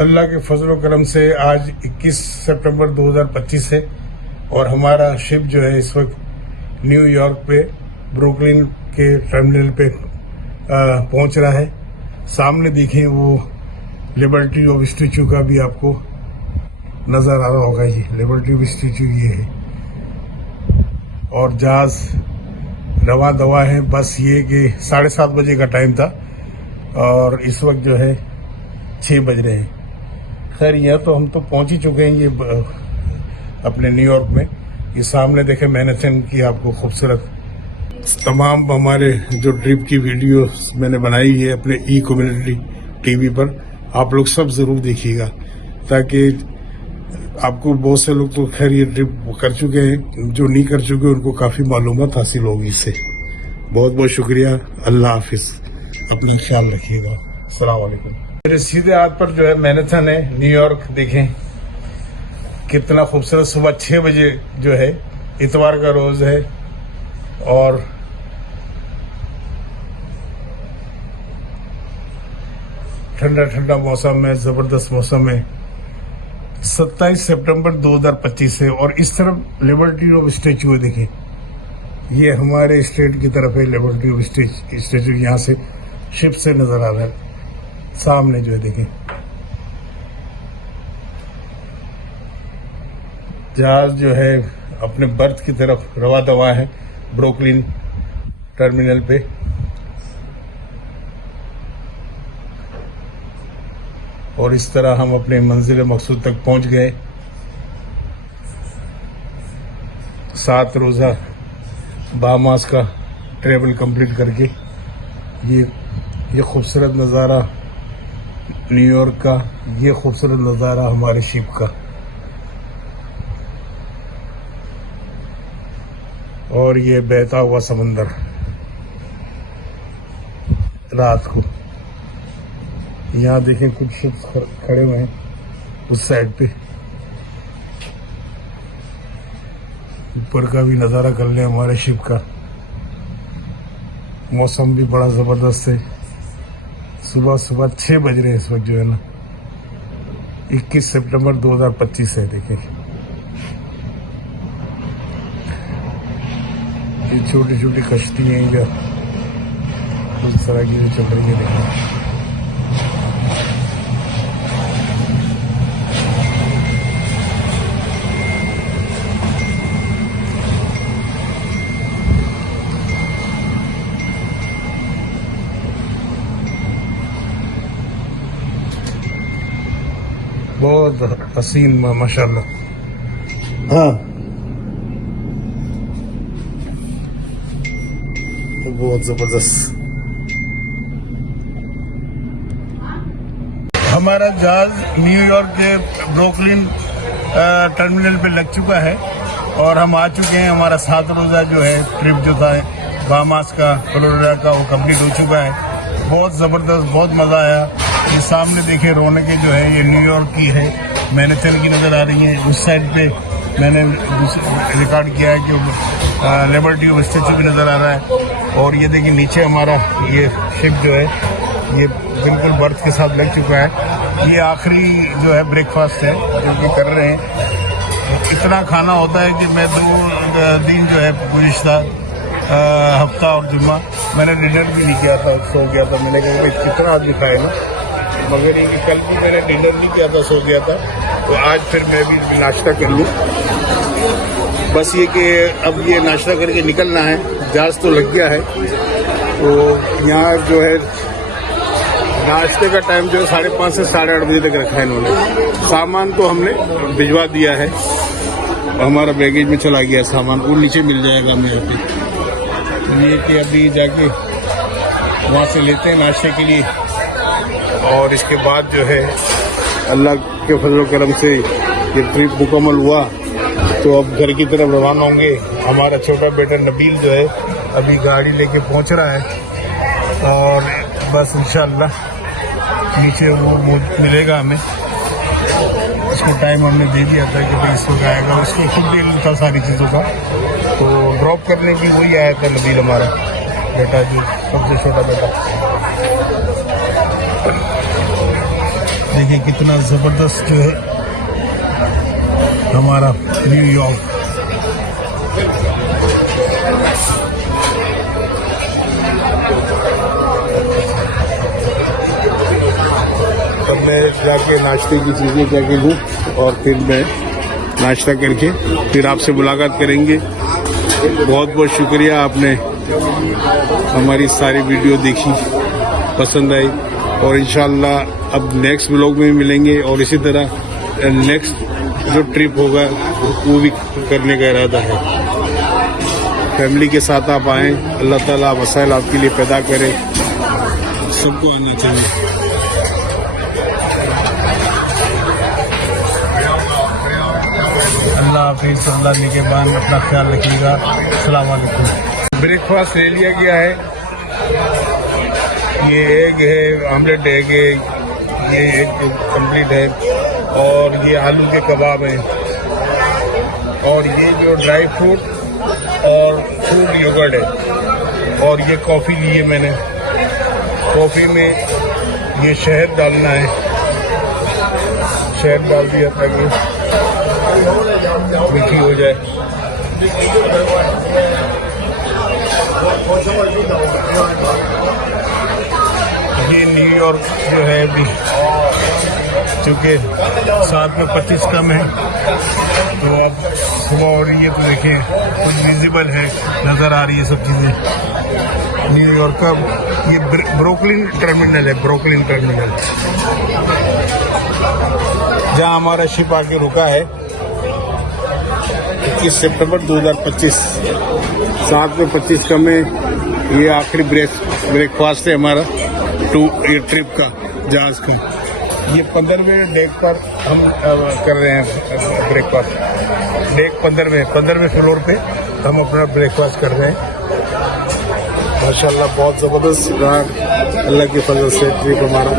अल्लाह के फजल करम से आज 21 सितंबर 2025 है और हमारा शिप जो है इस वक्त न्यूयॉर्क पे ब्रुकलिन के टर्मिनल पे पहुंच रहा है। सामने देखें वो लिबर्टी ऑफ स्टैचू का भी आपको नजर आ रहा होगा। ये लिबर्टी ऑफ स्टैचू ये है और जहाज रवा दवा है। बस ये कि 7:30 बजे का टाइम था और इस वक्त जो है 6 बज रहे हैं। खैर यहाँ तो हम तो पहुंच ही चुके हैं ये अपने न्यूयॉर्क में। ये सामने देखे मैनहट्टन की आपको खूबसूरत तमाम हमारे जो ट्रिप की वीडियो मैंने बनाई है अपने कम्युनिटी टीवी पर, आप लोग सब जरूर देखिएगा ताकि आपको बहुत से लोग तो खैर ये ट्रिप कर चुके हैं, जो नहीं कर चुके उनको काफी मालूमात हासिल होगी इससे। बहुत बहुत शुक्रिया। अल्लाह हाफिज, अपना ख्याल रखिएगा। अस्सलाम वालेकुम। मेरे सीधे हाथ पर जो है मैनहट्टन है, न्यूयॉर्क। देखें कितना खूबसूरत। सुबह 6 बजे जो है, इतवार का रोज है और ठंडा ठंडा मौसम है, जबरदस्त मौसम है। 27 सितंबर 2025 है और इस तरफ लिबर्टी ऑफ स्टैचू है। देखें ये हमारे स्टेट की तरफ है लिबर्टी ऑफ स्टैचू। यहाँ से शिप से नजर आ रहा है सामने जो है। देखें जहाज जो है अपने बर्थ की तरफ रवा दवा है ब्रुकलिन टर्मिनल पे। और इस तरह हम अपने मंजिल मकसूद तक पहुंच गए। 7 रोजा बाहमास का ट्रेवल कंप्लीट करके ये खूबसूरत नज़ारा न्यूयॉर्क का, ये खूबसूरत नज़ारा हमारे शिप का। और ये बहता हुआ समंदर रात को। यहाँ देखें कुछ शिप्स खड़े हुए हैं उस साइड पे। ऊपर का भी नज़ारा कर लें हमारे शिप का। मौसम भी बड़ा ज़बरदस्त है। सुबह 6 बज रहे हैं इस वक्त जो है ना। 21 सितंबर 2025 है। देखें ये छोटी छोटी कश्ती हैं या उस तरह की जो चल रही है। देखें बहुत हसीन माशाल्लाह। हाँ तो बहुत जबरदस्त। हमारा जहाज न्यूयॉर्क के ब्रुकलिन टर्मिनल पे लग चुका है और हम आ चुके हैं। हमारा 7 रोजा जो है ट्रिप जो था बाहमास का, फ्लोरिडा का, वो कंप्लीट हो चुका है। बहुत जबरदस्त, बहुत मजा आया। ये सामने देखे रौनकें जो है ये न्यूयॉर्क की है, मैनहट्टन की नजर आ रही है। उस साइड पे मैंने रिकॉर्ड किया है कि लिबर्टी ऑफ स्टैचू भी नजर आ रहा है। और ये देखिए नीचे हमारा ये शिप जो है ये बिल्कुल बर्थ के साथ लग चुका है। ये आखिरी जो है ब्रेकफास्ट है जो कि कर रहे हैं। इतना खाना होता है कि मैं 2 दिन जो है गुज़िश्ता हफ्ता और जुम्मा मैंने डिनर भी नहीं किया था, सो गया था। मैंने कहा भाई कितना आदमी खाएगा, मगर ये कल भी मैंने डिनर नहीं किया था, सो गया था। तो आज फिर मैं भी नाश्ता कर लूँ। बस ये कि अब ये नाश्ता करके निकलना है। जहाज तो लग गया है। तो यहाँ जो है नाश्ते का टाइम जो है 5:30 से 8:30 बजे तक रखा है इन्होंने। सामान तो हमने भिजवा दिया है, हमारा बैगेज में चला गया सामान, वो नीचे मिल जाएगा हमें यहाँ पे। ये कि अभी जाके वहाँ से लेते हैं नाश्ते के लिए और इसके बाद जो है अल्लाह के फजल करम से ये ट्रिप मुकम्मल हुआ तो अब घर की तरफ रवाना होंगे। हमारा छोटा बेटा नबील जो है अभी गाड़ी लेके पहुंच रहा है और बस इंशाअल्लाह नीचे वो मिलेगा हमें। उसको टाइम हमने दे दिया था कि भाई इस वक्त आएगा। उसको खुद देना था सारी चीज़ों का, तो ड्रॉप करने की वही आया था नबील हमारा बेटा, जो सबसे छोटा बेटा। देखिए कितना जबरदस्त जो है हमारा न्यूयॉर्क। तो मैं जाके नाश्ते की चीजें जाके लूँ और फिर मैं नाश्ता करके फिर आपसे मुलाकात करेंगे। बहुत बहुत शुक्रिया, आपने हमारी सारी वीडियो देखी, पसंद आई, और इंशाल्लाह अब नेक्स्ट व्लॉग में मिलेंगे और इसी तरह नेक्स्ट जो ट्रिप होगा वो भी करने का इरादा है। फैमिली के साथ आप आएँ, अल्लाह ताला मसाइल आपके लिए पैदा करे, सबको आना चाहिए। अल्लाह हाफिज़, अल्लाह निगहबान, अपना ख्याल रखिएगा। अस्सलाम वालेकुम। ब्रेकफास्ट ले लिया गया है, ये एग है, ऑमलेट एग है, ये एग कंप्लीट है, और ये आलू के कबाब हैं, और ये जो ड्राई फ्रूट और फ्रूट योगर्ट है, और ये कॉफ़ी ली है मैंने। कॉफ़ी में ये शहद डालना है, शहद डाल दिया ताकि मीठी हो जाए। ये न्यूयॉर्क जो है अभी चूँकि 7 में 25 कम है, तो अब सुबह हो रही है तो देखें कुछ विजिबल है, नज़र आ रही है सब चीज़ें। न्यूयॉर्क का ये ब्रुकलिन टर्मिनल है, ब्रुकलिन टर्मिनल, जहाँ हमारा शिप आके रुका है 21 सितंबर 2025। 7 में 25 कम है। ये आखिरी ब्रेकफास्ट है हमारा ये ट्रिप का, जहाज का। ये 15वें डेक पर हम कर रहे हैं ब्रेकफास्ट। डेक 15वें फ्लोर पे हम अपना ब्रेकफास्ट कर रहे हैं। माशाल्लाह बहुत ज़बरदस्त रहा, अल्लाह के फजल से ट्रिप हमारा।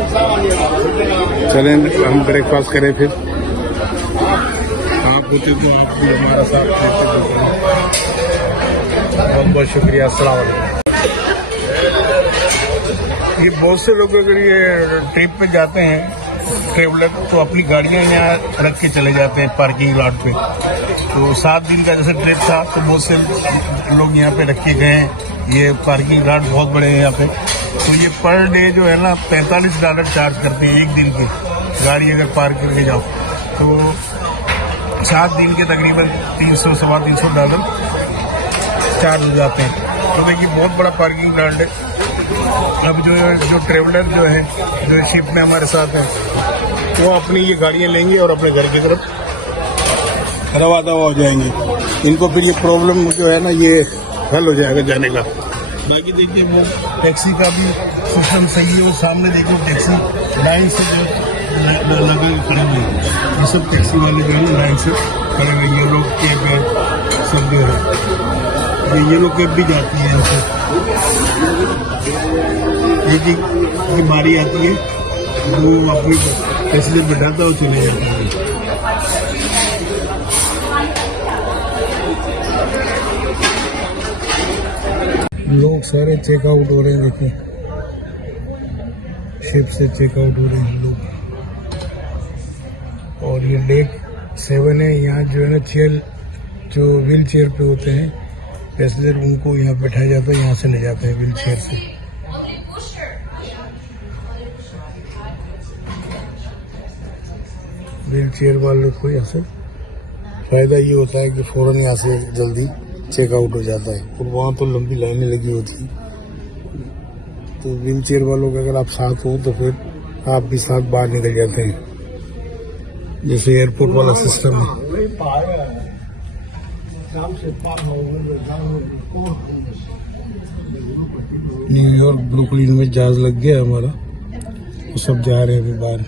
चलें हम ब्रेकफास्ट करें, फिर आप होते तो आप भी हमारा साथ देते। बहुत बहुत शुक्रिया। अस्सलाम वालेकुम। ये बहुत से लोग अगर ये ट्रिप पे जाते हैं ट्रेवलर, तो अपनी गाड़ियां यहाँ रख के चले जाते हैं पार्किंग लॉट पे। तो 7 दिन का जैसे ट्रिप था तो बहुत से लोग यहाँ पे रख के गए हैं। ये पार्किंग लॉट बहुत बड़े हैं यहाँ पे। तो ये पर डे जो है ना $45 चार्ज करते हैं एक दिन की गाड़ी अगर पार्क करके जाओ। तो 7 दिन के तकरीबन $300-325 चार्ज हो जाते हैं। तो देखिए बहुत बड़ा पार्किंग लॉट है। अब जो ट्रेवलर जो है, जो शिप में हमारे साथ है, वो अपनी ये गाड़ियाँ लेंगे और अपने घर की तरफ रवा दवा हो जाएंगे। इनको फिर ये प्रॉब्लम जो है ना ये हल हो जाएगा जाने का। बाकी देखिए वो टैक्सी का भी सिस्टम सही है। वो सामने देखिए टैक्सी लाइन से लगा खड़े हुए, ये सब टैक्सी वाले जो है ना लाइन से खड़े हुए। ये लोग कैब है सब जो है, ये लोग कैब भी जाती है यहाँ से। एक की बारी आती है, वो अपनी पैसेंजर बैठाता है और चले जाते हैं। लोग सारे चेकआउट हो रहे हैं, देखिए शिप से चेकआउट हो रहे हैं लोग। और ये डेक 7 है। यहाँ जो है ना चेयर, जो व्हील चेयर पे होते हैं पैसेंजर, उनको यहाँ बैठाया जाता है, यहाँ से ले जाते हैं व्हील चेयर से। व्हील चेयर वालों को यहाँ से फायदा ये होता है कि फौरन यहाँ से जल्दी चेकआउट हो जाता है। और वहाँ तो लंबी लाइनें लगी होती हैं। तो व्हील चेयर वालों के अगर आप साथ हो तो फिर आप भी साथ बाहर निकल जाते हैं, जैसे एयरपोर्ट वाला सिस्टम है। न्यूयॉर्क ब्रुकलिन में जहाज लग गया हमारा, वो सब जा रहे हैं अभी बाहर।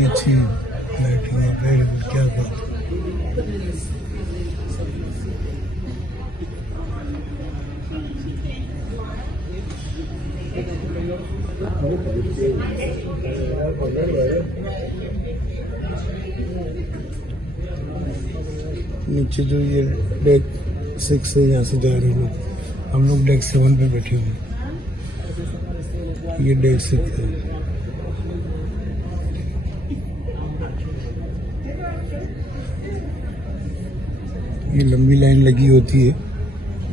अच्छी लाइटिंग है, क्या बात। नीचे जो ये डेक 6 है, यहाँ से जा रहे हैं हम लोग डेक 7 पे बैठे हुए हैं। ये डेक 6 है। ये लंबी लाइन लगी होती है,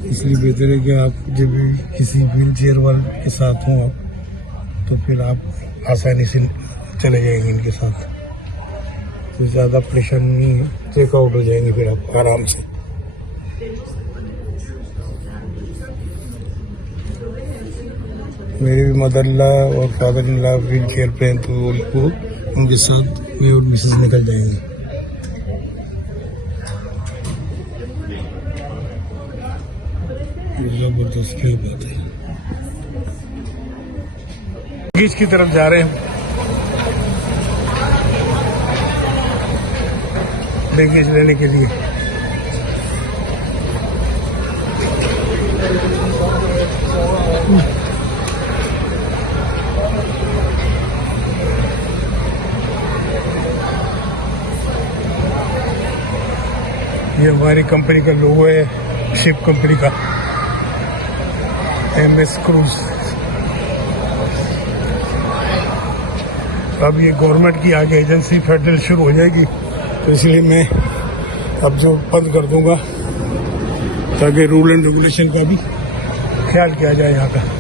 इसलिए बेहतर है कि आप जब भी किसी व्हील चेयर वाले के साथ हों आप, तो फिर आप आसानी से चले जाएंगे इनके साथ, तो ज़्यादा परेशानी नहीं है, चेकआउट हो जाएंगे फिर आप आराम से। मेरे भी मदर इन लॉ और father in law wheel chair पे हैं, तो उनको उनके साथ वे और मिसेस निकल जाएंगे। जबरदस्त, क्या बात है। बीच की तरफ जा रहे हैं लगेज लेने के लिए। ये हमारी कंपनी का लोगो है, शिप कंपनी का, MS क्रूज। अब ये गवर्नमेंट की आगे एजेंसी फेडरल शुरू हो जाएगी, तो इसलिए मैं अब जो बंद कर दूंगा, ताकि रूल एंड रेगुलेशन का भी ख्याल किया जाए यहाँ का।